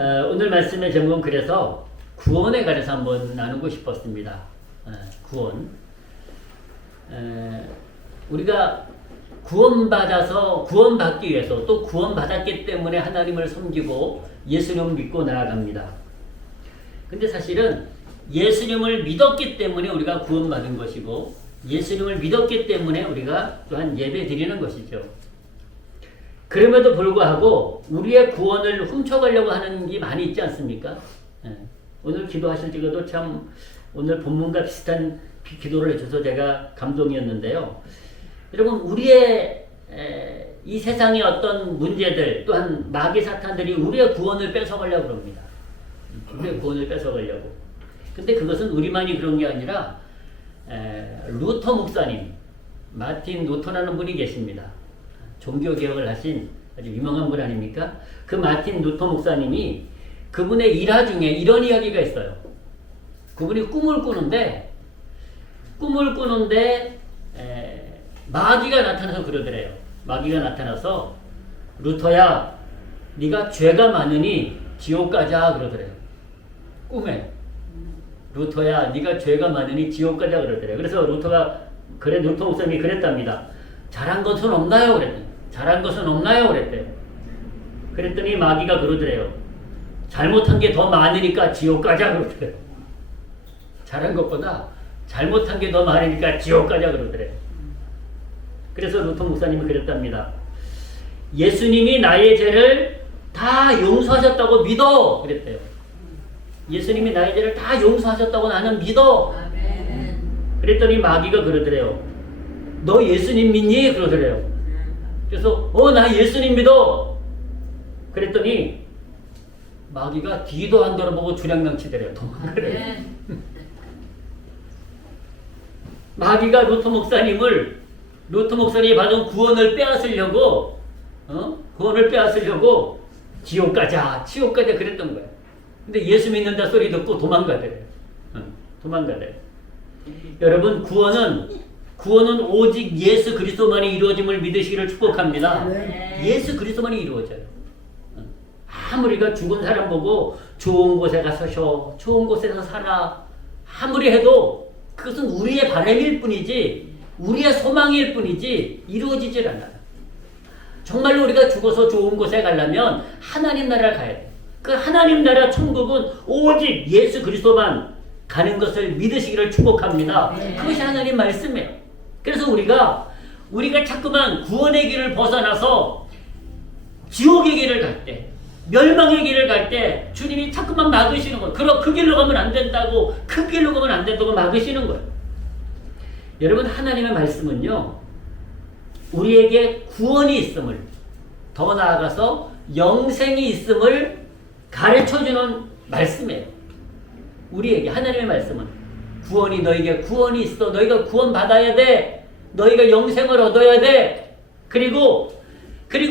오늘 말씀의 제목은 그래서 구원에 관해서 한번 나누고 싶었습니다. 구원. 우리가 구원받기 위해서 또 구원받았기 때문에 하나님을 섬기고 예수님을 믿고 나아갑니다. 근데 사실은 예수님을 믿었기 때문에 우리가 구원받은 것이고 예수님을 믿었기 때문에 우리가 또한 예배 드리는 것이죠. 그럼에도 불구하고 우리의 구원을 훔쳐가려고 하는 게 많이 있지 않습니까? 오늘 기도하실 때도 참 오늘 본문과 비슷한 기도를 해줘서 제가 감동이었는데요. 여러분 우리의 이 세상의 어떤 문제들 또한 마귀 사탄들이 우리의 구원을 뺏어가려고 합니다. 우리의 구원을 뺏어가려고. 근데 그것은 우리만이 그런 게 아니라 루터 목사님, 마틴 루터라는 분이 계십니다. 종교개혁을 하신 아주 유명한 분 아닙니까? 그 마틴 루터 목사님이 그분의 일화 중에 이런 이야기가 있어요. 그분이 꿈을 꾸는데 마귀가 나타나서 그러더래요. 마귀가 나타나서 루터야 네가 죄가 많으니 지옥 가자 그러더래요. 꿈에 루터야 네가 죄가 많으니 지옥 가자 그러더래요. 그래서 루터 목사님이 그랬답니다. 잘한 것은 없나요? 그랬더니 잘한 것은 없나요? 그랬대요. 그랬더니 마귀가 그러더래요. 잘못한 게 더 많으니까 지옥 가자 그러더래요. 잘한 것보다 잘못한 게 더 많으니까 지옥 가자 그러더래요. 그래서 루터 목사님이 그랬답니다. 예수님이 나의 죄를 다 용서하셨다고 믿어 그랬대요. 예수님이 나의 죄를 다 용서하셨다고 나는 믿어. 그랬더니 마귀가 그러더래요. 너 예수님 믿니? 그러더래요. 그래서 나 예수님 믿어. 그랬더니 마귀가 뒤도 안 돌아보고 주량명치더래요. 도망가래요. 마귀가 루터 목사님이 받은 구원을 빼앗으려고 지옥 가자 그랬던 거예요. 근데 예수 믿는다 소리 듣고 도망가더래요. 여러분 구원은 오직 예수 그리스도만이 이루어짐을 믿으시기를 축복합니다. 예수 그리스도만이 이루어져요. 아무리가 죽은 사람 보고 좋은 곳에 가서 쉬어, 좋은 곳에서 살아 아무리 해도 그것은 우리의 바람일 뿐이지 우리의 소망일 뿐이지 이루어지질 않아요. 정말로 우리가 죽어서 좋은 곳에 가려면 하나님 나라를 가야 돼요. 그 하나님 나라 천국은 오직 예수 그리스도만 가는 것을 믿으시기를 축복합니다. 그것이 하나님 말씀이에요. 그래서 우리가 자꾸만 구원의 길을 벗어나서 지옥의 길을 갈 때, 멸망의 길을 갈 때 주님이 자꾸만 막으시는 거예요. 그 길로 가면 안 된다고, 그 길로 가면 안 된다고 막으시는 거예요. 여러분 하나님의 말씀은요, 우리에게 구원이 있음을, 더 나아가서 영생이 있음을 가르쳐주는 말씀이에요. 우리에게 하나님의 말씀은 구원이 너에게 구원이 있어. 너희가 구원 받아야 돼. 너희가 영생을 얻어야 돼. 그리고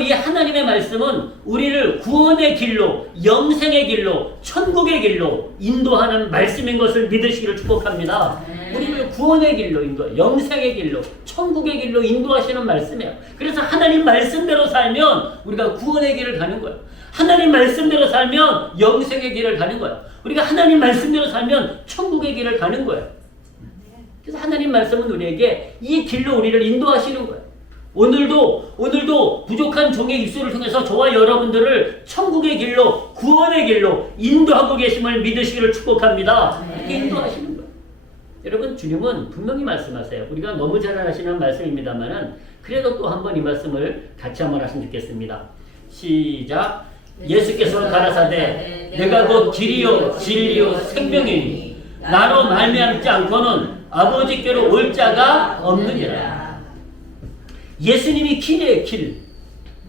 이 하나님의 말씀은 우리를 구원의 길로, 영생의 길로, 천국의 길로 인도하는 말씀인 것을 믿으시기를 축복합니다. 우리를 구원의 길로 영생의 길로, 천국의 길로 인도하시는 말씀이에요. 그래서 하나님 말씀대로 살면 우리가 구원의 길을 가는 거예요. 하나님 말씀대로 살면 영생의 길을 가는 거예요. 우리가 하나님 말씀대로 살면 천국의 길을 가는 거예요. 그래서 하나님 말씀은 우리에게 이 길로 우리를 인도하시는 거예요. 오늘도 부족한 종의 입술을 통해서 저와 여러분들을 천국의 길로, 구원의 길로 인도하고 계심을 믿으시기를 축복합니다. 이렇게 인도하시는 거예요. 여러분 주님은 분명히 말씀하세요. 우리가 너무 잘 아시는 말씀입니다만은 그래도 또 한번 이 말씀을 같이 한번 하시면 좋겠습니다. 시작. 예수께서 가라사대 내가 곧 길이요 진리요 생명이니 나로 말미암지 않고는 아버지께로 올 자가 없느니라. 예수님이 길이에요. 길.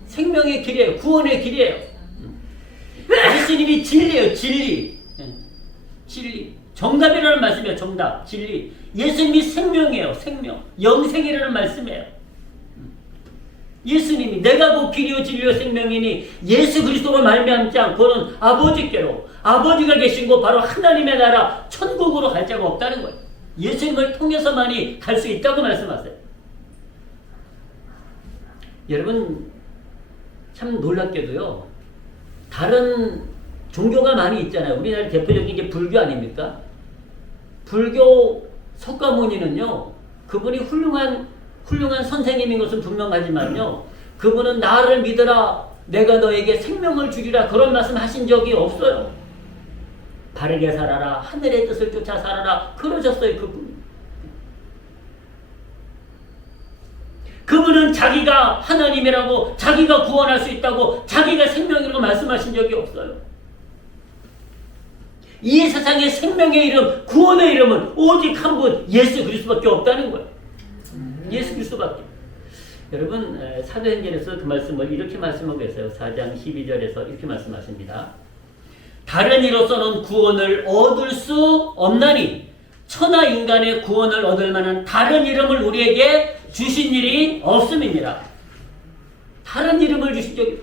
생명의 길이에요. 구원의 길이에요. 예수님이 진리예요. 진리. 정답이라는 말씀이에요. 정답. 진리. 예수님이 생명이에요. 생명. 영생이라는 말씀이에요. 예수님이 내가 곧 길이요 진리요 생명이니 예수 그리스도로 말미암지 않고는 아버지께로, 아버지가 계신 곳 바로 하나님의 나라 천국으로 갈 자가 없다는 거예요. 예수님을 통해서만이 갈 수 있다고 말씀하세요. 여러분 참 놀랍게도요, 다른 종교가 많이 있잖아요. 우리나라 대표적인 게 불교 아닙니까? 불교 석가모니는요, 그분이 훌륭한 선생님인 것은 분명하지만요, 그분은 나를 믿어라, 내가 너에게 생명을 주리라, 그런 말씀 하신 적이 없어요. 바르게 살아라, 하늘의 뜻을 쫓아 살아라, 그러셨어요. 그분은 자기가 하나님이라고, 자기가 구원할 수 있다고, 자기가 생명이라고 말씀하신 적이 없어요. 이 세상에 생명의 이름, 구원의 이름은 오직 한 분, 예수 그리스도밖에 없다는 거예요. 예수 그리스도밖에. 여러분, 사도행전에서 그 말씀을 이렇게 말씀하고 계세요. 4장 12절에서 이렇게 말씀하십니다. 다른 이로서는 구원을 얻을 수 없나니 천하 인간의 구원을 얻을 만한 다른 이름을 우리에게 주신 일이 없음이니라. 다른 이름을 주신 적이,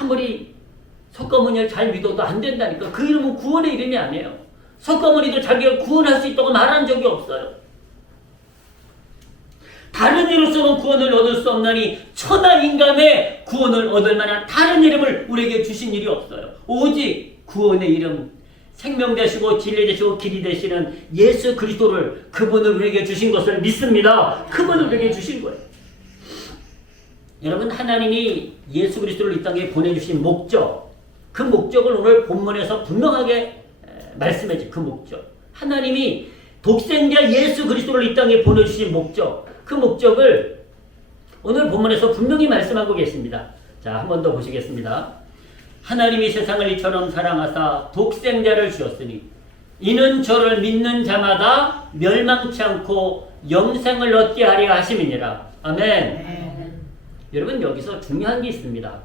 아무리 석가모니를 잘 믿어도 안 된다니까. 그 이름은 구원의 이름이 아니에요. 석가모니도 자기가 구원할 수 있다고 말한 적이 없어요. 다른 이로서는 구원을 얻을 수 없나니 천하 인간의 구원을 얻을 만한 다른 이름을 우리에게 주신 일이 없어요. 오직 구원의 이름, 생명 되시고 진리 되시고 길이 되시는 예수 그리스도를, 그분을 우리에게 주신 것을 믿습니다. 그분을 우리에게 주신 거예요. 여러분, 하나님이 예수 그리스도를 이 땅에 보내주신 목적, 그 목적을 오늘 본문에서 분명하게 말씀해 주신 그 목적, 하나님이 독생자 예수 그리스도를 이 땅에 보내주신 목적, 그 목적을 오늘 본문에서 분명히 말씀하고 계십니다. 자, 한 번 더 보시겠습니다. 하나님이 세상을 이처럼 사랑하사 독생자를 주었으니 이는 저를 믿는 자마다 멸망치 않고 영생을 얻게 하려 하심이니라. 아멘. 여러분, 여기서 중요한 게 있습니다.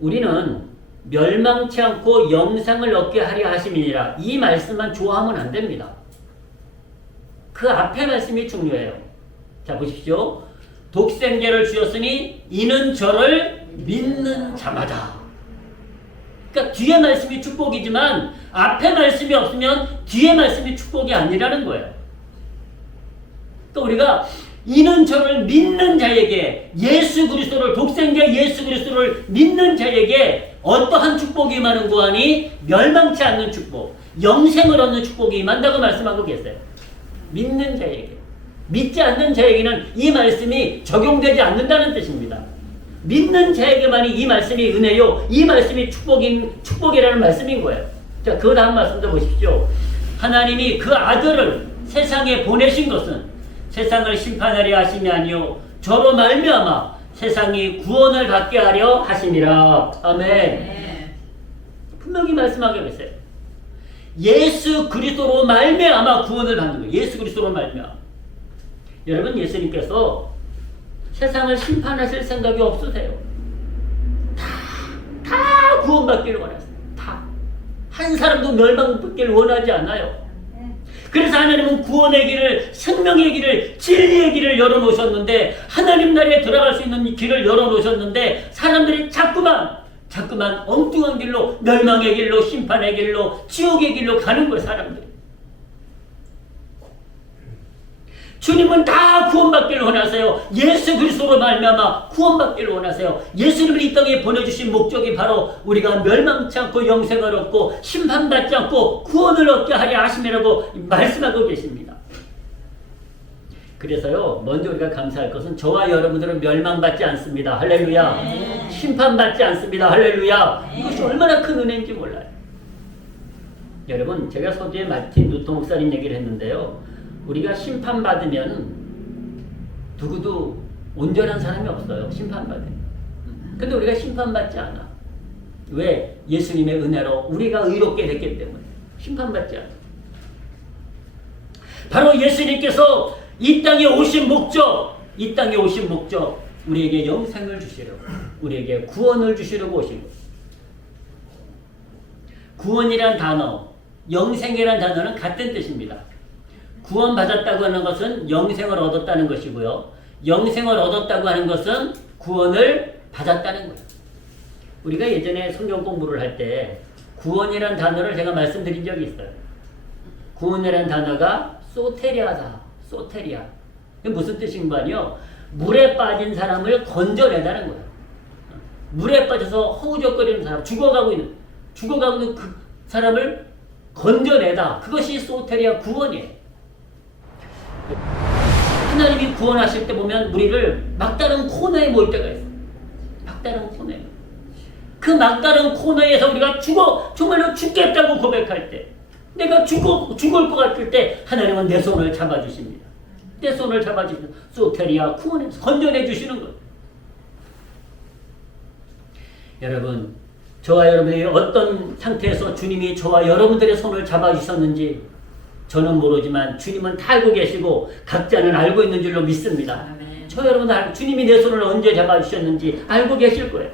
우리는 멸망치 않고 영생을 얻게 하려 하심이니라, 이 말씀만 좋아하면 안 됩니다. 그 앞에 말씀이 중요해요. 자, 보십시오. 독생자를 주었으니 이는 저를 믿는 자마다. 그러니까 뒤에 말씀이 축복이지만 앞에 말씀이 없으면 뒤에 말씀이 축복이 아니라는 거예요. 그러니까 우리가 이는 저를 믿는 자에게, 예수 그리스도를, 독생자 예수 그리스도를 믿는 자에게 어떠한 축복이 임하는 거하니? 멸망치 않는 축복, 영생을 얻는 축복이 임한다고 말씀하고 계세요. 믿는 자에게. 믿지 않는 자에게는 이 말씀이 적용되지 않는다는 뜻입니다. 믿는 자에게만이 이 말씀이 은혜요, 이 말씀이 축복이라는 말씀인 거예요. 자, 그 다음 말씀도 보십시오. 하나님이 그 아들을 세상에 보내신 것은 세상을 심판하려 하심이 아니요 저로 말미암아 세상이 구원을 받게 하려 하심이라. 아멘. 분명히 말씀하게 계세요. 예수 그리스도로 말미암아 구원을 받는 거예요. 예수 그리스도로 말미암아. 여러분, 예수님께서 세상을 심판하실 생각이 없으세요. 다 구원받기를 원하세요. 다. 한 사람도 멸망받기를 원하지 않아요. 그래서 하나님은 구원의 길을, 생명의 길을, 진리의 길을 열어놓으셨는데, 하나님 나라에 들어갈 수 있는 길을 열어놓으셨는데, 사람들이 자꾸만 엉뚱한 길로, 멸망의 길로, 심판의 길로, 지옥의 길로 가는 거예요, 사람들이. 주님은 다 구원받기를 원하세요. 예수 그리스도로 말미암아 구원받기를 원하세요. 예수님을 이 땅에 보내주신 목적이 바로 우리가 멸망치 않고 영생을 얻고 심판받지 않고 구원을 얻게 하려 하심이라고 말씀하고 계십니다. 그래서요, 먼저 우리가 감사할 것은 저와 여러분들은 멸망받지 않습니다. 할렐루야. 심판받지 않습니다. 할렐루야. 이것이 얼마나 큰 은혜인지 몰라요. 여러분, 제가 서두에 마틴 루터 목사님 얘기를 했는데요, 우리가 심판받으면 누구도 온전한 사람이 없어요. 심판받으면. 근데 우리가 심판받지 않아. 왜? 예수님의 은혜로 우리가 의롭게 됐기 때문에 심판받지 않아. 바로 예수님께서 이 땅에 오신 목적, 우리에게 영생을 주시려고, 우리에게 구원을 주시려고 오신 거예요. 구원이란 단어, 영생이란 단어는 같은 뜻입니다. 구원받았다고 하는 것은 영생을 얻었다는 것이고요. 영생을 얻었다고 하는 것은 구원을 받았다는 거예요. 우리가 예전에 성경 공부를 할 때 구원이란 단어를 제가 말씀드린 적이 있어요. 구원이란 단어가 소테리아다. 소테리아. 이게 무슨 뜻인 거 아니요? 물에 빠진 사람을 건져내다는 거예요. 물에 빠져서 허우적거리는 사람, 죽어가고 있는 그 사람을 건져내다. 그것이 소테리아 구원이에요. 하나님이 구원하실 때 보면 우리를 막다른 코너에 몰 때가 있어요. 막다른 코너에. 그 막다른 코너에서 우리가 정말로 죽겠다고 고백할 때, 내가 죽을 것 같을 때 하나님은 내 손을 잡아주십니다. 내 손을 잡아주시는 소테리아 구원에서 건져내 주시는 거예요. 여러분, 저와 여러분이 어떤 상태에서 주님이 저와 여러분들의 손을 잡아주셨는지 저는 모르지만 주님은 다 알고 계시고 각자는 알고 있는 줄로 믿습니다. 저 여러분은 주님이 내 손을 언제 잡아주셨는지 알고 계실 거예요.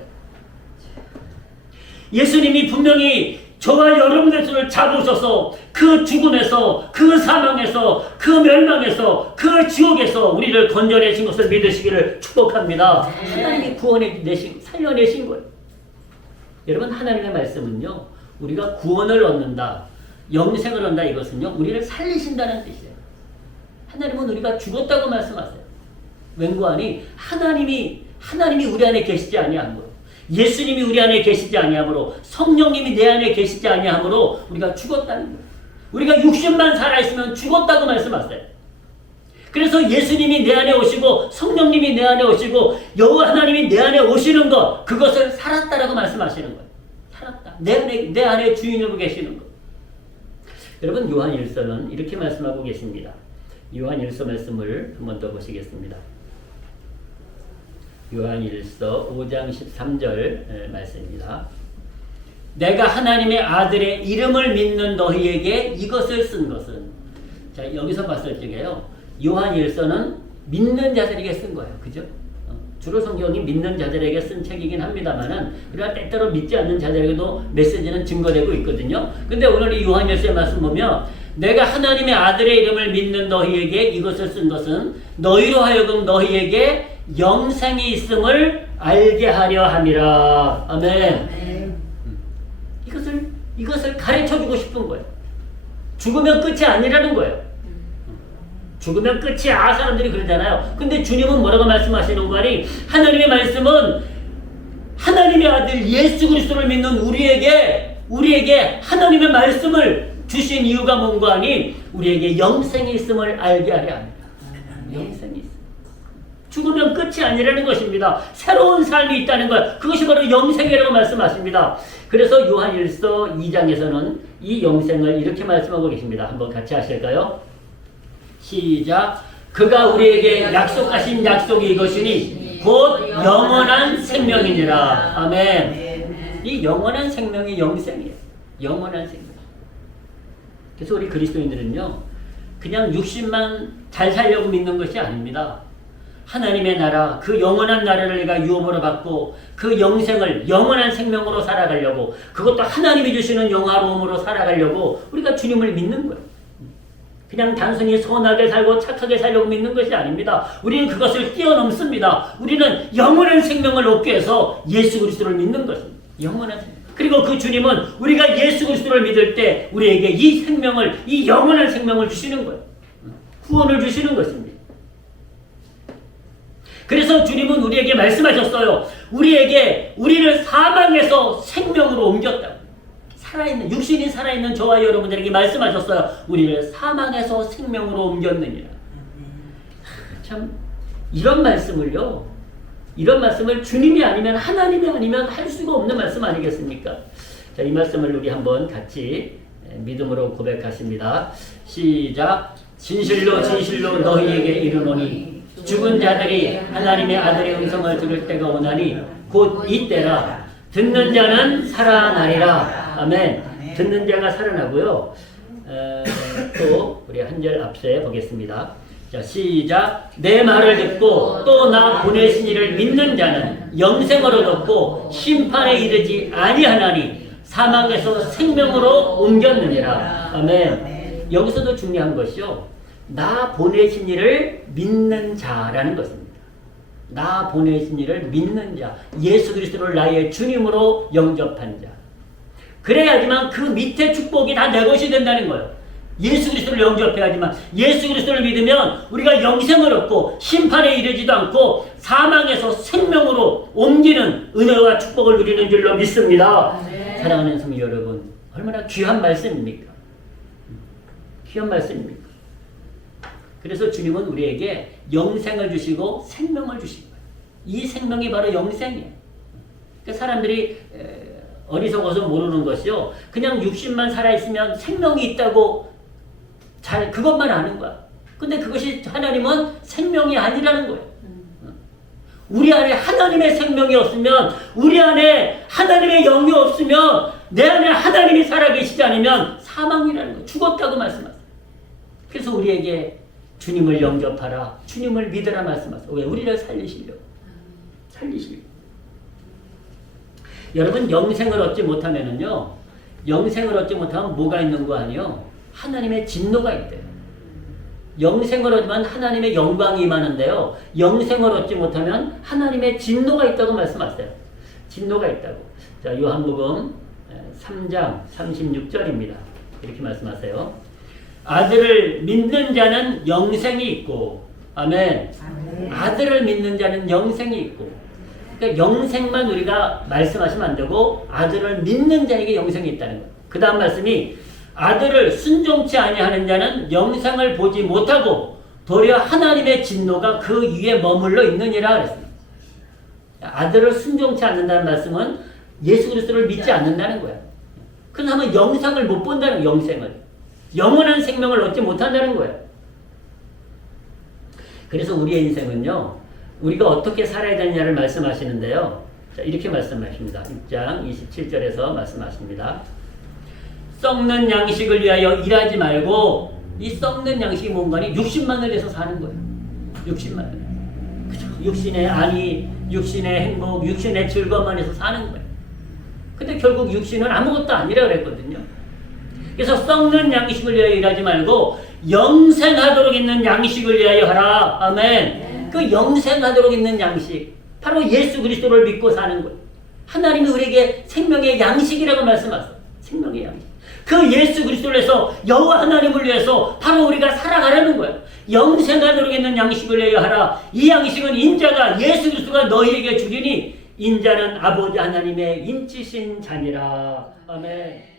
예수님이 분명히 저와 여러분의 손을 잡으셔서 그 죽음에서, 그 사망에서, 그 멸망에서, 그 지옥에서 우리를 건져내신 것을 믿으시기를 축복합니다. 하나님이 살려내신 거예요. 여러분, 하나님의 말씀은요, 우리가 구원을 얻는다, 영생을 얻는다, 이것은요, 우리를 살리신다는 뜻이에요. 하나님은 우리가 죽었다고 말씀하세요. 웬고하니 하나님이 우리 안에 계시지 아니하므로, 예수님이 우리 안에 계시지 아니하므로, 성령님이 내 안에 계시지 아니하므로 우리가 죽었다는 거예요. 우리가 육신만 살아있으면 죽었다고 말씀하세요. 그래서 예수님이 내 안에 오시고 성령님이 내 안에 오시고 여호와 하나님이 내 안에 오시는 것, 그것을 살았다라고 말씀하시는 거예요. 살았다. 내 안에 주인으로 계시는 것. 여러분, 요한일서는 이렇게 말씀하고 계십니다. 요한일서 말씀을 한 번 더 보시겠습니다. 요한일서 5장 13절 말씀입니다. 내가 하나님의 아들의 이름을 믿는 너희에게 이것을 쓴 것은, 자, 여기서 봤을 적에요, 요한일서는 믿는 자들에게 쓴 거예요. 그죠? 주로 성경이 믿는 자들에게 쓴 책이긴 합니다만은, 우리가 때때로 믿지 않는 자들에게도 메시지는 증거되고 있거든요. 근데 오늘 이 요한일서의 말씀 보면, 내가 하나님의 아들의 이름을 믿는 너희에게 이것을 쓴 것은 너희로 하여금 너희에게 영생이 있음을 알게 하려 함이라. 아멘. 이것을 가르쳐주고 싶은 거예요. 죽으면 끝이 아니라는 거예요. 죽으면 끝이야, 사람들이 그러잖아요. 근데 주님은 뭐라고 말씀하시는 거니? 하나님의 말씀은 하나님의 아들 예수 그리스도를 믿는 우리에게 하나님의 말씀을 주신 이유가 뭔가 하니, 우리에게 영생이 있음을 알게 하려 합니다. 영생이 있음. 죽으면 끝이 아니라는 것입니다. 새로운 삶이 있다는 것, 그것이 바로 영생이라고 말씀하십니다. 그래서 요한일서 2장에서는 이 영생을 이렇게 말씀하고 계십니다. 한번 같이 하실까요? 시작. 그가 우리에게 약속하신 약속이 이것이니 곧 영원한 생명이니라. 아멘. 이 영원한 생명이 영생이에요. 영원한 생명. 그래서 우리 그리스도인들은요, 그냥 육신만 잘 살려고 믿는 것이 아닙니다. 하나님의 나라, 그 영원한 나라를 내가 유업으로 받고 그 영생을 영원한 생명으로 살아가려고, 그것도 하나님이 주시는 영화로움으로 살아가려고 우리가 주님을 믿는 거예요. 그냥 단순히 선하게 살고 착하게 살려고 믿는 것이 아닙니다. 우리는 그것을 뛰어넘습니다. 우리는 영원한 생명을 얻기 위해서 예수 그리스도를 믿는 것입니다. 영원한 생명. 그리고 그 주님은 우리가 예수 그리스도를 믿을 때 우리에게 이 영원한 생명을 주시는 거예요. 구원을 주시는 것입니다. 그래서 주님은 우리에게 말씀하셨어요. 우리를 사망에서 생명으로 옮겼다고. 육신이 살아있는 저와 여러분들에게 말씀하셨어요. 우리를 사망에서 생명으로 옮겼느니라. 참, 이런 말씀을 주님이 아니면, 하나님이 아니면 할 수가 없는 말씀 아니겠습니까? 자, 이 말씀을 우리 한번 같이 믿음으로 고백하십니다. 시작. 진실로 진실로 너희에게 이르노니 죽은 자들이 하나님의 아들의 음성을 들을 때가 오나니 곧 이때라. 듣는 자는 살아나리라. 아멘. 듣는 자가 살아나고요. 또 우리 한 절 앞세 보겠습니다. 자, 시작. 내 말을 듣고 또 나 보내신 이를 믿는 자는 영생을 얻었고 심판에 이르지 아니하나니 사망에서 생명으로 옮겼느니라. 아멘. 여기서도 중요한 것이요, 나 보내신 이를 믿는 자라는 것입니다. 나 보내신 이를 믿는 자, 예수 그리스도를 나의 주님으로 영접한 자. 그래야지만 그 밑에 축복이 다 내 것이 된다는 거예요. 예수 그리스도를 영접해야지만 예수 그리스도를 믿으면 우리가 영생을 얻고 심판에 이르지도 않고 사망에서 생명으로 옮기는 은혜와 축복을 누리는 줄로 믿습니다. 네. 사랑하는 성도 여러분, 얼마나 귀한 말씀입니까? 귀한 말씀입니까? 그래서 주님은 우리에게 영생을 주시고 생명을 주신 거예요. 이 생명이 바로 영생이에요. 그러니까 사람들이 어리석어서 모르는 것이요. 그냥 육신만 살아있으면 생명이 있다고 잘 그것만 아는 거야. 근데 그것이 하나님은 생명이 아니라는 거예요. 우리 안에 하나님의 생명이 없으면, 우리 안에 하나님의 영이 없으면, 내 안에 하나님이 살아계시지 않으면 사망이라는 거예요. 죽었다고 말씀하세요. 그래서 우리에게 주님을 영접하라, 주님을 믿으라 말씀하세요. 왜? 우리를 살리시려고. 살리시려고. 여러분, 영생을 얻지 못하면은요, 영생을 얻지 못하면 뭐가 있는 거 아니요? 하나님의 진노가 있대요. 영생을 얻으면 하나님의 영광이 임하는데요, 영생을 얻지 못하면 하나님의 진노가 있다고 말씀하세요. 진노가 있다고. 자, 요한복음 3장 36절입니다. 이렇게 말씀하세요. 아들을 믿는 자는 영생이 있고, 아멘. 아들을 믿는 자는 영생이 있고. 그러니까 영생만 우리가 말씀하시면 안 되고 아들을 믿는 자에게 영생이 있다는 거예요. 그 다음 말씀이 아들을 순종치 아니하는 자는 영생을 보지 못하고 도리어 하나님의 진노가 그 위에 머물러 있느니라 그랬습니다. 아들을 순종치 않는다는 말씀은 예수 그리스도를 믿지 않는다는 거예요. 그 사람은 영생을 못 본다는 거예요. 영생을. 영원한 생명을 얻지 못한다는 거예요. 그래서 우리의 인생은요, 우리가 어떻게 살아야 되느냐를 말씀하시는데요. 자, 이렇게 말씀하십니다. 6장 27절에서 말씀하십니다. 썩는 양식을 위하여 일하지 말고, 이 썩는 양식이 뭔가니? 육신만을 위해서 사는 거예요. 육신만을. 그죠? 육신의 안위, 육신의 행복, 육신의 즐거움만 위해서 사는 거예요. 근데 결국 육신은 아무것도 아니라 그랬거든요. 그래서 썩는 양식을 위하여 일하지 말고 영생하도록 있는 양식을 위하여 하라. 아멘. 그 영생하도록 있는 양식, 바로 예수 그리스도를 믿고 사는 거예요. 하나님이 우리에게 생명의 양식이라고 말씀하세요. 생명의 양식. 그 예수 그리스도를 해서 여호와 하나님을 위해서 바로 우리가 살아가라는 거예요. 영생하도록 있는 양식을 위하여 하라. 이 양식은 인자가 예수 그리스도가 너희에게 주리니 인자는 아버지 하나님의 인치신 자니라. 아멘.